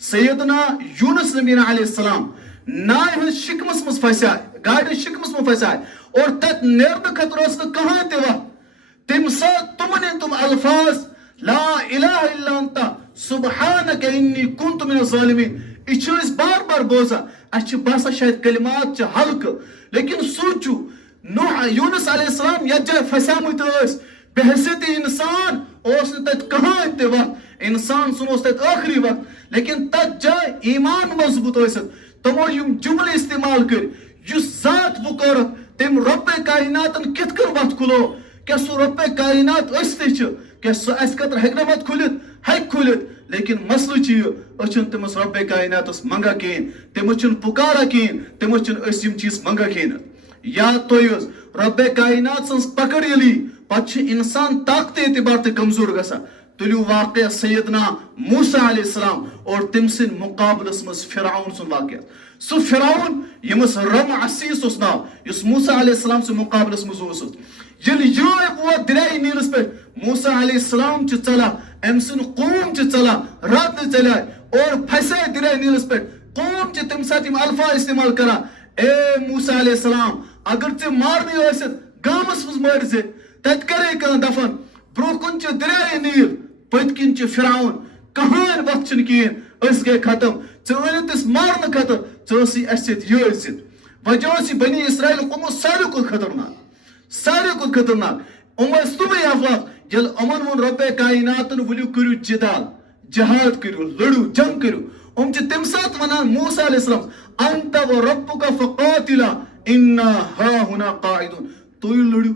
سیدنا یونس نبی علیہ السلام نائے ہن شکمس مز پھسائے گاڑی شکمس مز پھسائے اور تت نیرن خطر اس کہاں تہ وقت تم سات تمن تم الفاظ لا الہ الا انت سبحانک انی کنت من الظالمین یہ بار بار بوزان اچھے باسا شاید کلمات چھ حلق لیکن سوچو نوح یونس علیہ السلام یت جائے پھسامت بحثیت انسان اس تت کہاں تہ وقت انسان سن اس تت آخری وقت لیکن تت جائے ایمان مضبوط ثت تمو یم جملے استعمال کر اس ذات بکورت تم رب کائنات کت کر وقت کھلو کیا سو رب کائنات استے کیا سو اس خطر ہیکہ مت کھلت ہیک کھلت لیکن مسئلہ چھ اچھن تمس رب کائنات منگا کین تم چھ پکارا کین تم چھ اس یم چیز منگا کین یا تو رب کائنات سن پکڑ یلی پتہ انسان طاقت اعتبار تے کمزور گسا تلیو واقعہ سیدنا موسیٰ علیہ السلام اور تم سن مقابلس مز فرعون سن واقعہ سو فرعون یمس رم عسیس اس ناو اس موسیٰ علیہ السلام سے مقابلس مز اس یل یہ وہ دریائے نیلس پہ موسیٰ علیہ السلام چھ چلا ام سن قوم چھ چلا رات چلا اور پھسے دریائے نیلس پہ قوم چھ تم ساتھ الفاظ استعمال کرا اے موسیٰ علیہ السلام اگر تے مارنی ٲسِتھ گامس مز مٲرۍ زِ تتہِ کرے کانٛہہ دفن برونٛہہ کُن چھِ دریائے نیل پٔتۍ کِنۍ چھِ فرعون کہان وقت چھُنہٕ کِہیٖنۍ أسۍ گٔے ختم ژٕ أنِتھ أسۍ مارنہٕ خٲطرٕ ژٕ ٲسٕے اَسہِ سۭتۍ یٲرۍ سۭتۍ وجہ اوس یہِ بنی اسرائیل یِمو ساروی کھۄتہٕ خطرناک یِم ٲسۍ تِمے افواق ییٚلہِ یِمن ووٚن رۄبے کایناتن ؤلِو کٔرِو جدال جہاد کٔرِو لٔڑِو جنگ کٔرِو یِم چھِ تمہِ ساتہٕ ونان موسیٰ علیہ السلام انت و ربک فقاتلا انا ہاہنا قاعدون تُہۍ لٔڑِو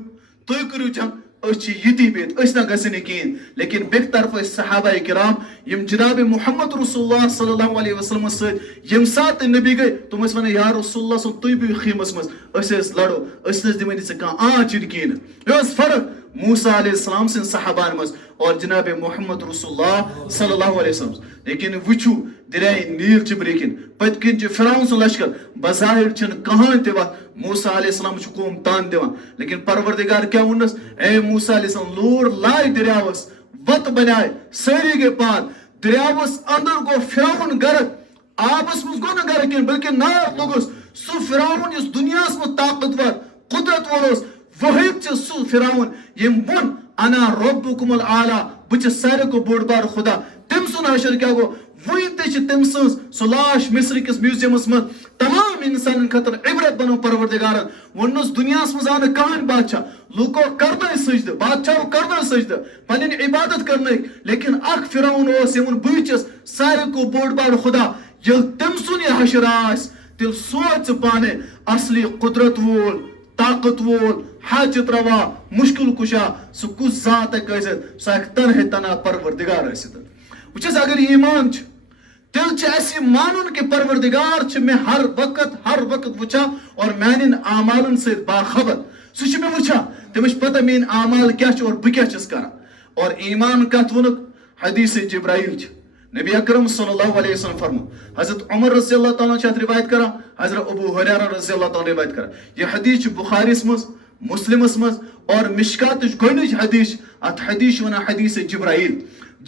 تُہۍ کٔرِو جنگ أسۍ چھِ ییٚتی بِہِتھ أسۍ نہ گژھن نہٕ کِہیٖنۍ لیکن بیٚکہِ طرفہٕ ٲسۍ صحابہ کرام یِم جناب محمد رسول اللہ صلی اللہ علیہ وسلم سۭتۍ ییٚمہِ ساتہٕ نبی گٔے تِم ٲسۍ ونان یا رسول اللہ صٲب تُہۍ بِہِو خیمس منٛز أسۍ ٲسۍ لڑو أسۍ نہ دِوٲنی ژےٚ کانٛہہ آنچ کِہیٖنۍ نہٕ یہِ ٲس فرق موسیٰ علیہ السلام سٕنٛدۍ صحابہن منٛز اور جناب محمد رسول اللہ صلی اللہ علیہ وسلم لیکن وٕچھو دریائے نیل چھ برٛونٛہہ کِنۍ پٔتۍ کِنۍ چھُ فرعون سُنٛد لشکر بظاہر چھنہٕ کٕہٲنۍ تہِ وتھ موسیٰ علیہ السلام چھُ قوم تان دِوان لیکن پروردگار کیٛاہ ووٚننس اے موسیٰ علیہ السلام لوٗر لایہِ دریاوس وتھ بنایہِ سٲری گٔے پاتھ دریاوس اندر گوٚو فرعون غرق آبس منٛز گوٚو نہٕ غرق کینٛہہ بلکہِ نار لوٚگُس سُہ فرعون یُس دُنیاہس منٛز طاقتور قدرت وول اوس وٲحد چھُ سُہ فرعون ییٚمۍ ووٚن انا ربکم العالیٰ بہٕ چھُس ساروی کھۄتہٕ بوٚڑ بار خدا تٔمۍ سُنٛد حشر کیٛاہ گوٚو وُنہِ تہِ چھِ تٔمۍ سٕنٛز سُہ لاش مصر کِس میوٗزیمس منٛز تمام انسانن خٲطرٕ عبرت بنو پروردگارن ووٚننس دُنیاہس منٛز آو نہٕ کٕہٲنۍ بادشاہ لوٗکو کرنٲے سجدٕ بادشاہو کرنٲے سجدٕ پنٕنۍ عبادت کرنٲیِکھ لیکن اکھ فرعون اوس یِمن بہٕ چھُس ساروی کھۄتہٕ بوٚڑ بار خدا ییٚلہِ تٔمۍ سُنٛد یہِ حشر آسہِ تیٚلہِ سوچ ژٕ پانے اصلی قدرت وول طاقت وول حاجت روا مشکل کشا سُہ کُس ذات ہیٚکہِ ٲسِتھ سُہ ہیٚکہِ تنہے تنہا پروردگار ٲسِتھ وٕچھِس اگر ایمان چھُ تیٚلہِ چھُ اَسہِ یہِ مانُن کہِ پروردگار چھُ مےٚ ہر وقت وٕچھان اور میانٮ۪ن اعمالن سۭتۍ باخبر سُہ چھُ مےٚ وٕچھان تٔمِس چھِ پتہ میٲنۍ اعمال کیٛاہ چھِ اور بہٕ کیٛاہ چھُس کران اور ایمان کتھ ووٚنُکھ حدیث جبرائیل چھِ نبی اکرم صلی اللہ علیہ وسلم فرمو حضرت عمر رضی اللہ تعالیٰ چھِ اتھ روایت کران حضرت ابو ہریرہ رضی اللہ تعالیٰ روایت کران یہ حدیث چھُ بخاریس منٛز مسلمس منٛز اور مشکاتٕچ گۄڈنِچ حدیث اتھ حدیث چھِ ونان حدیث جبرائیل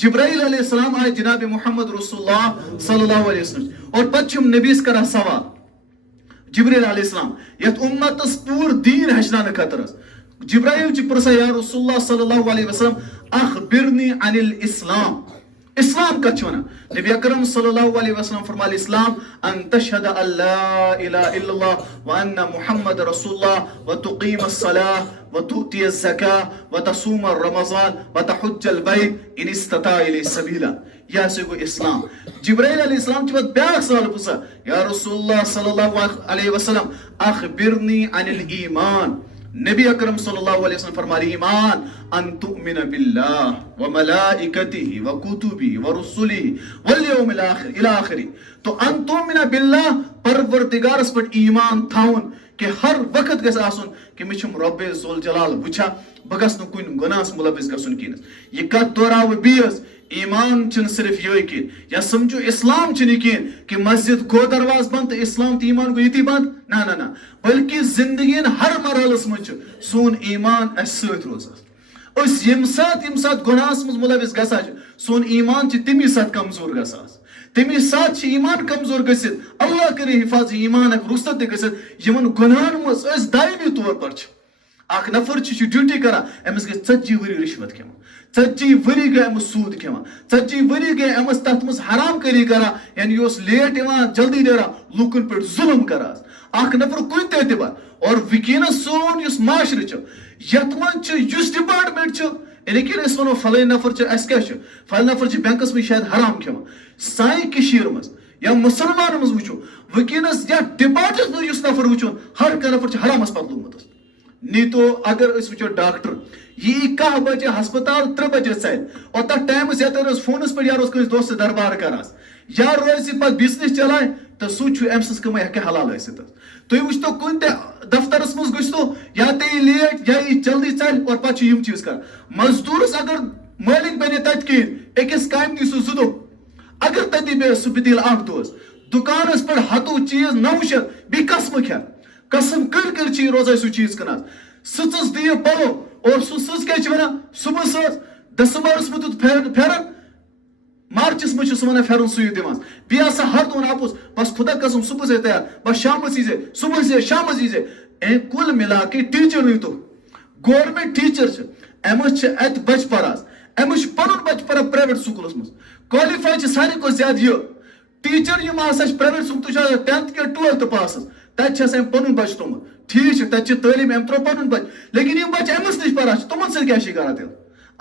جبرائیل علیہ السلام آئے جناب محمد رسول اللہ صلی اللہ علیہ وسلم اور پتہٕ چھِ نبیس کران سوال جبرائیل علیہ السلام یتھ امتس پوٗرٕ دیٖن ہیٚچھناونہٕ خٲطرٕ جبرائیل چھِ پرژھان یا رسول اللہ صلی اللہ علیہ وسلم اخبرنی عن الاسلام اسلام کتھ چھِ ونان نبی اکرم صلی اللہ علیہ وسلم فرمایہِ اسلام ان تشهد ان لا اله الا الله وان محمد رسول الله وتقيم الصلاه وتؤتي الزكاه وتصوم رمضان وتحج البيت ان استطاع اليه سبيلا یہ ہسا گوٚو اسلام جبرائیل علیہ السلام چھِ پتہٕ بیاکھ سوال پرژھان یا رسول اللہ صلی اللہ علیہ وسلم اخبرنی عن الایمان نبی اکرم صلی اللہ علیہ وسلم فرمائے ایمان ان تؤمن باللہ وملائکتہ وکتبہ ورسلہ والیوم الاخر الى آخری تو ان تؤمن باللہ پروردگارس پٮ۪ٹھ ایمان تھاوُن کہ ہر وقت گژھِ آسُن کہ مےٚ چھُم رۄبِ ذوالجلال وٕچھان بہٕ گژھٕ نہٕ کُنہِ گۄناہس مُلوث گژھُن کِہیٖنۍ یہِ کتھ دہراو بہٕ بیٚیہِ ایمان چھُنہٕ صرف یِہوٚے کینٛہہ یا سمجھو اسلام چھُنہٕ یہِ کینٛہہ کہ مسجد گوٚو درواز بنٛد تہٕ اسلام تہٕ ایمان گوٚو ییٚتی بنٛد نہ بلکہ زندگی ہر مرحلس منٛز چھُ سون ایمان اَسہِ سۭتۍ روزان أسۍ ییٚمہِ ساتہٕ گۄناہس منٛز مُلوث گژھان چھِ سون ایمان چھُ تمی ساتہٕ کمزور گژھان تمی ساتھ ایمان کمزور گژھِتھ اللہ کرے حفاظ ایمان رُستہ تہِ گژھِتھ یمن گناہن منٛز أسۍ دائمی طور پر چھِ اکھ نفر چھُ ڈیوٹی کران أمِس گژھِ 40 ؤری رِشوت کھٮ۪وان 40 ؤری گٔے أمِس سوٗد کھٮ۪وان 40 ؤری گٔے أمِس تتھ منٛز حرام کٲری کران یعنی یہِ اوس لیٹ یِوان جلدی نیران لوٗکن پٮ۪ٹھ ظُلم کران اکھ نفر کُنہِ تہِ اعتبار اور وٕنکیٚنس سون یُس معاشرٕ چھُ یتھ منٛز چھُ یُس ڈپارٹمنٹ چھُ یعنی کہ أسۍ ونو فلٲنۍ نفر چھُ اَسہِ کیاہ چھُ فلٲنۍ نفر چھُ بینکس منٛز شاید حرام کھٮ۪وان سانہِ کٔشیٖرِ منٛز یا مُسلمانن منٛز وٕچھو وٕنکیٚنس یا ڈپارٹمنٹس منٛز یُس نفر وٕچھُن ہر کانٛہہ نفر چھُ حرامس پتہٕ لوٚگمُت نیتو اگر أسۍ وٕچھو ڈاکٹر یہِ یی 10 بجے ہسپتال 3 بجے ژلہِ اور تتھ ٹایمس یتھ أسۍ فونس پٮ۪ٹھ یا روز کٲنٛسہِ دوستس دربار کران یا روزِ پتہٕ بزنس چلاے تہٕ سُہ چھُ أمۍ سٕنٛز کٲمٕے ہٮ۪کہِ حلال ٲسِتھ تُہۍ وٕچھتو کُنہِ تہِ دفترس منٛز گٔژھتو یا تہِ یی لیٹ یا یی جلدی ژلہِ اور پتہٕ چھُ یِم چیٖز کران مزدوٗرس اگر مٲلِک بنہِ تتہِ کِہیٖنۍ أکِس کامہِ دی سُہ 2 دۄہ اگر تتی بیٚہہِ سُہ بِدِل 8 دۄہس دُکانس پٮ۪ٹھ ہتو چیٖز 900 بیٚیہِ قسمہٕ کھٮ۪ن قسم کٔرۍ چھِ روزان سُہ چیٖز کٕنان سٕژس دِیو پلو اور سُہ سٕژ کیٛاہ چھِ ونان صبح سٕژ دسمبرس منٛز دیُت پھیرن مارچس منٛز چھُ سُہ ونان پھیرن سُوِتھ دِوان بیٚیہِ آسان ہردٕ ونان اپُز بس خدا قسم صبحس ہے تیار بس شامس یی زے صبحس یی شامس یی زے کُل ملا کے ٹیچر نیتو گورمنٹ ٹیچر چھِ أمِس چھِ اتہِ بچہِ پران أمِس چھُ پنُن بچہِ پران پرایویٹ سکوٗلس منٛز کالِفاے چھِ ساروی کھۄتہٕ زیادٕ یہِ ٹیچر یِم آسان چھِ پرایویٹ سکوٗل تہِ چھُ آسان 10th یا 12th پاس تتہِ چھِ آسان أمۍ پنُن بچہِ تھوٚمُت ٹھیٖک چھُ تتہِ چھِ تعلیٖم أمۍ ترٛوو پنُن بچہِ لیکن یِم بچہِ أمِس نِش پران چھِ تِمن سۭتۍ کیٛاہ چھِ کران تیٚلہِ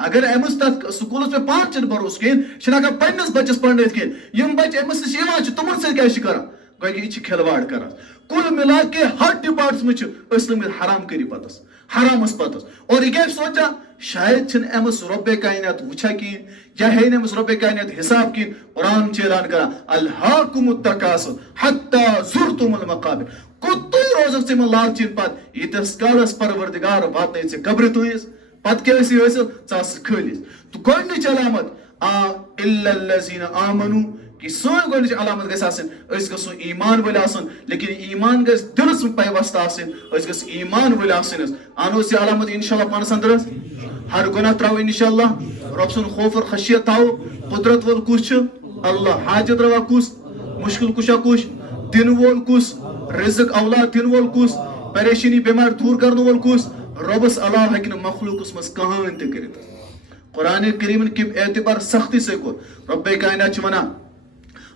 اگر أمِس تتھ سکوٗلس پٮ۪ٹھ پانہٕ چھِنہٕ بروسہٕ کِہیٖنۍ چھِنہٕ ہٮ۪کان پننِس بچس پرنٲوِتھ کِہیٖنۍ یِم بچہِ أمِس نِش یِوان چھِ تِمن سۭتۍ کیٛاہ چھِ کران گوٚو یہِ چھِ کھلواڑ کران کُل ملا کے ہر ڈپارٹمنٹس منٛز چھِ أسۍ لٔگمٕتۍ حرام کٲری پتس حرامس پتس اور یہِ کیٛاہ سونچان شاید چھِنہٕ أمِس رۄبے کاینات وٕچھان کِہیٖنۍ یا ہے نہٕ أمِس رۄبے کاینات حساب کِہیٖنۍ قرآن چھُ اعلان کران الہاکُم التکاثر حتی زرتم المقابر کوٚتُے روزکھ ژٕ یِمن لالچین پتہٕ ییٖتِس کالس پروردگار واتنٲیِتھ ژےٚ قبرِ تانۍ پتہٕ کیٛاہ ٲسی حٲصِل ژٕ آسکھ خٲلِص تہٕ گۄڈنِچ علامت الا الذین آمنو کہ سٲنۍ گۄڈنِچ علامت گژھِ آسٕنۍ أسۍ گژھو ایمان وٲلۍ آسُن لیکن ایمان گژھِ دِلس منٛز پیوستہٕ آسٕنۍ أسۍ گژھِ ایمان وٲلۍ آسٕنۍ حظ انو أسۍ یہِ علامت انشاءاللہ پانس انٛدر حظ ہر گۄناہ تراوو انشاءاللہ رۄب سُنٛد خوف اور خشیت تھاوو قدرت وول کُس چھُ اللہ حاجت روا کُس مشکل کُشا کُس دِنہٕ وول کُس رزق اولاد دِنہٕ وول کُس پریشٲنی بٮ۪مارِ دوٗر کرنہٕ وول کُس رۄبس علاوٕ ہٮ۪کہِ نہٕ مخلوٗقس منٛز کٕہۭنۍ تہِ کٔرِتھ قرآنِ کریٖمن کمہِ اعتبار سختی سۭتۍ کوٚر رۄبے کاینات چھِ ونان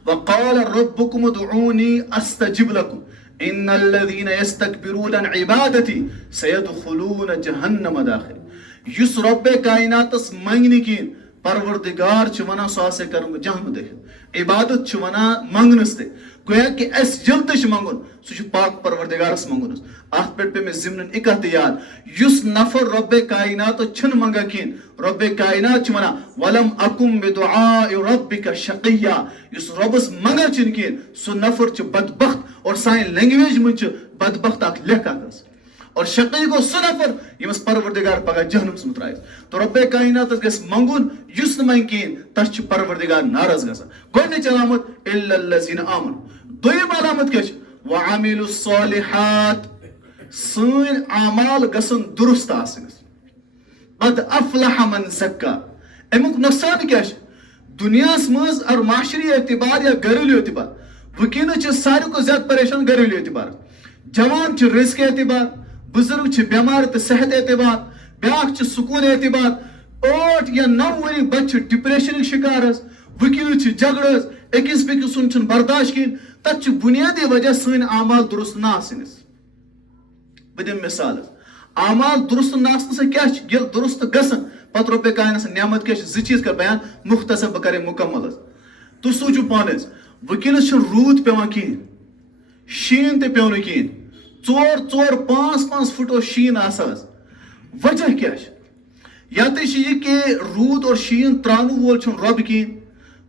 وقال ربكم ادعوني استجب لكم ان الذين يستكبرون عن عبادتي سيدخلون جهنم داخل یُس رۄبے کایناتس منٛگہِ نہٕ کِہیٖنۍ پروردگار چھُ ونان سُہ ہسا کرٕ بہٕ جہنم دٲخل عبادت چھُ ونان منٛگنس تہِ گویا کہ اسہِ ییٚلہِ تہِ چھُ منٛگُن سُہ چھُ پاک پروردگارس منٛگُن حظ اتھ پٮ۪ٹھ پیٚو مےٚ ضمنن یہِ کتھ تہِ یاد یُس نفر رۄبے کایناتس چھُنہٕ منٛگان کِہیٖنۍ رۄبے کاینات چھُ ونان ولم اکم بدعاء ربک شقیا یُس رۄبس منٛگان چھُنہٕ کِہیٖنۍ سُہ نفر چھُ بدبخت اور سانہِ لینگویج منٛز چھُ بدبخت اکھ لیکھ اکھ حظ اور شقی گوٚو سُہ نفر ییٚمِس پروردگار پگاہ جہنمس منٛز ترٛایس تہٕ رۄبے کایناتس گژھِ منٛگُن یُس نہٕ منٛگہِ کِہیٖنۍ تتھ چھُ پروردگار ناراض گژھان گۄڈنِچ علامت الا الذین آمنو دوٚیِم علامت کیٛاہ چھِ وعملوا الصالحات سٲنۍ اعمال گژھن درست آسٕنۍ قد افلح من زکا امیُک نۄقصان کیٛاہ چھُ دُنیاہس منٛز اگر معاشری اعتبار یا گھریلوٗ اعتبار وٕنکیٚنس چھِ ساروی کھۄتہٕ زیادٕ پریشان گھریلوٗ اعتبار جوان چھِ رزق اعتبار بُزرگ چھِ بٮ۪مار تہٕ صحت اعتبار بیٛاکھ چھِ سکوٗن اعتبار 8 یا 9 ؤری بچہِ چھِ ڈپریشنٕکۍ شِکار حظ وٕنکیٚنس چھِ جگڑٕ حظ أکِس بیٚکِس سُنٛد چھُنہٕ برداشت کِہیٖنۍ تتھ چھُ بُنیٲدی وجہ سٲنۍ اعمال درست نہ آسٕنۍ حظ بہٕ دِمہٕ مثال حظ اعمال درست نہ آسنہٕ سۭتۍ کیٛاہ چھِ ییٚلہِ درست گژھن پتہٕ رۄبے کایناتس نعمت کیٛاہ چھِ 2 چیٖز کر بیان مختصر بہٕ کرٕ مُکمل حظ تُہۍ سوٗنچِو پانہٕ حظ وٕنکیٚنس چھُنہٕ روٗد پیٚوان کِہیٖنۍ شیٖن تہِ پیوٚو نہٕ کِہیٖنۍ 4 5 فُٹ اوس شیٖن آسان حظ وجہ کیٛاہ چھُ یا تہِ چھُ یہِ کہِ روٗد اور شیٖن تراونہٕ وول چھُنہٕ رۄب کِہیٖنۍ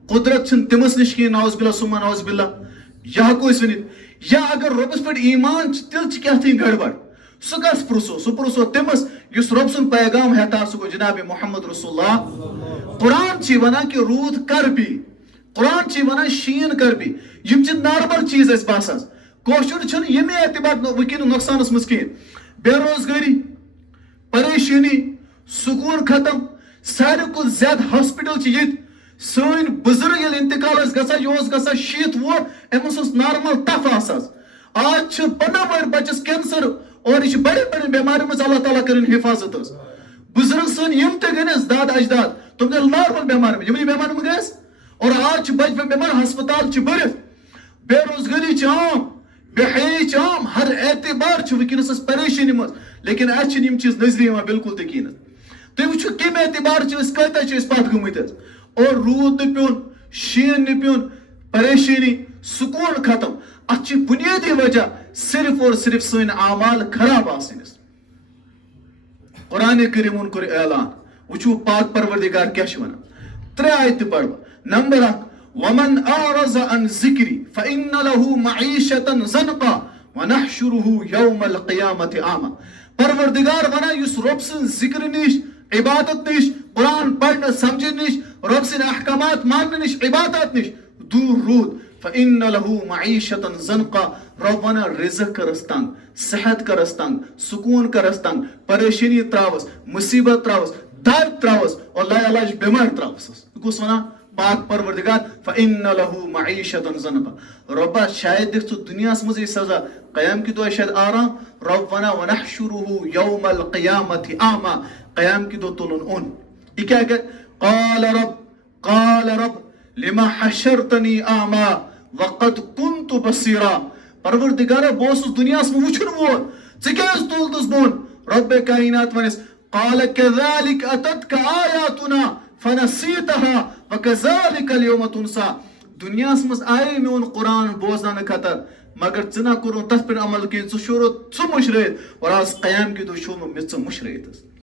قدرت چھِنہٕ تٔمِس نِش کِہیٖنۍ نعوذ باللہ سُمّا نعوذ باللہ یہِ ہٮ۪کو أسۍ ؤنِتھ یا اگر رۄبس پٮ۪ٹھ ایمان چھُ تیٚلہِ چھِ کیٛاہ تانۍ گڑبڑ سُہ کس پرژھو سُہ پرژھو تٔمِس یُس رۄب سُنٛد پیغام ہٮ۪تھا سُہ گوٚو جناب محمد رسول اللہ قرآن چھِ ونان کہِ روٗد کر پیٚیہِ قرآن چھِ ونان شیٖن کر پیٚیہِ یِم چھِ نارمل چیٖز اَسہِ باسان کٲشُر چھُنہٕ ییٚمے اعتبار وٕنکیٚنُک نۄقصانس منٛز کِہیٖنۍ بے روزگٲری پریشٲنی سکوٗن ختم ساروی کھۄتہٕ زیادٕ ہاسپِٹل چھِ ییٚتہِ سن بزرگ یل انتقال گژھان یہ گژھان 60 وُہر أمس اوس نارمل تف آسان آج پناہ بچس کینسر اور یہ بڑے بڑے بیماری مز اللہ تعالیٰ کرن حفاظت بزرگ سن یم تہ گنس داد اجداد تم گئی نارمل بیمار میں بیمار میں گیس اور آج بچ بیمار ہسپتال برت بے روزگاری عام بے حیائی عام ہر اعتبار ونکس پریشانی مز لیکن اچھے یم چیز نظر بالکل تکین تھی وچو کم اعتبار کتہ پت گمت اور رود نیون شین نیون پریشانی سکون ختم ات بنیادی وجہ صرف اور صرف سن اعمال خراب آسنس قرآن کریمن کور اعلان وچو پاک پروردگار کیا ونان 3 آیت پڑھ نمبر 1 ومن اعرض عن ذکری فإن له معیشتا زنقا ونحشره یوم القیامت اعما پروردگار ونان یس رب سن ذکر نش عبادت نش قرآن پڑھنے سمجھنے نش رب سن احکامات ماننے نش عبادت نش دور رود فإن له معیشتا زنقا رب ونان رزق کرس تنگ صحت کرس تنگ سکون کرس تنگ پریشانی تراوس مصیبت تراوس درد تراوس اور لا علاج بیمار تراوس کس ونان پاک پروردگار فإن له معیشتا زنقا ربا شاید دیکھ دنیا مز سزا قیام کی دعا شاید آرام رب ونا ونحشره یوم القیامت اعما قیام کی دو تلن اون یہ کیا کہ قال رب لما حشرتنی اعما وقد كنت بصیرا پروردگار بوس دنیا میں وچھن وول ژکیاز تولدس بون رب کائنات ونس قال كذلك اتتك آیاتنا فنسیتها وكذلك اليوم تنسى دنیا مز آئے میون قرآن بوزان خطر مگر ژنا کورن تس پہ عمل کی ژٕ شورو ژٕ مشرٲیِتھ اور آز قیام کی دۄہ شوٗرمُت مےٚ ژٕ مشرٲیِتھ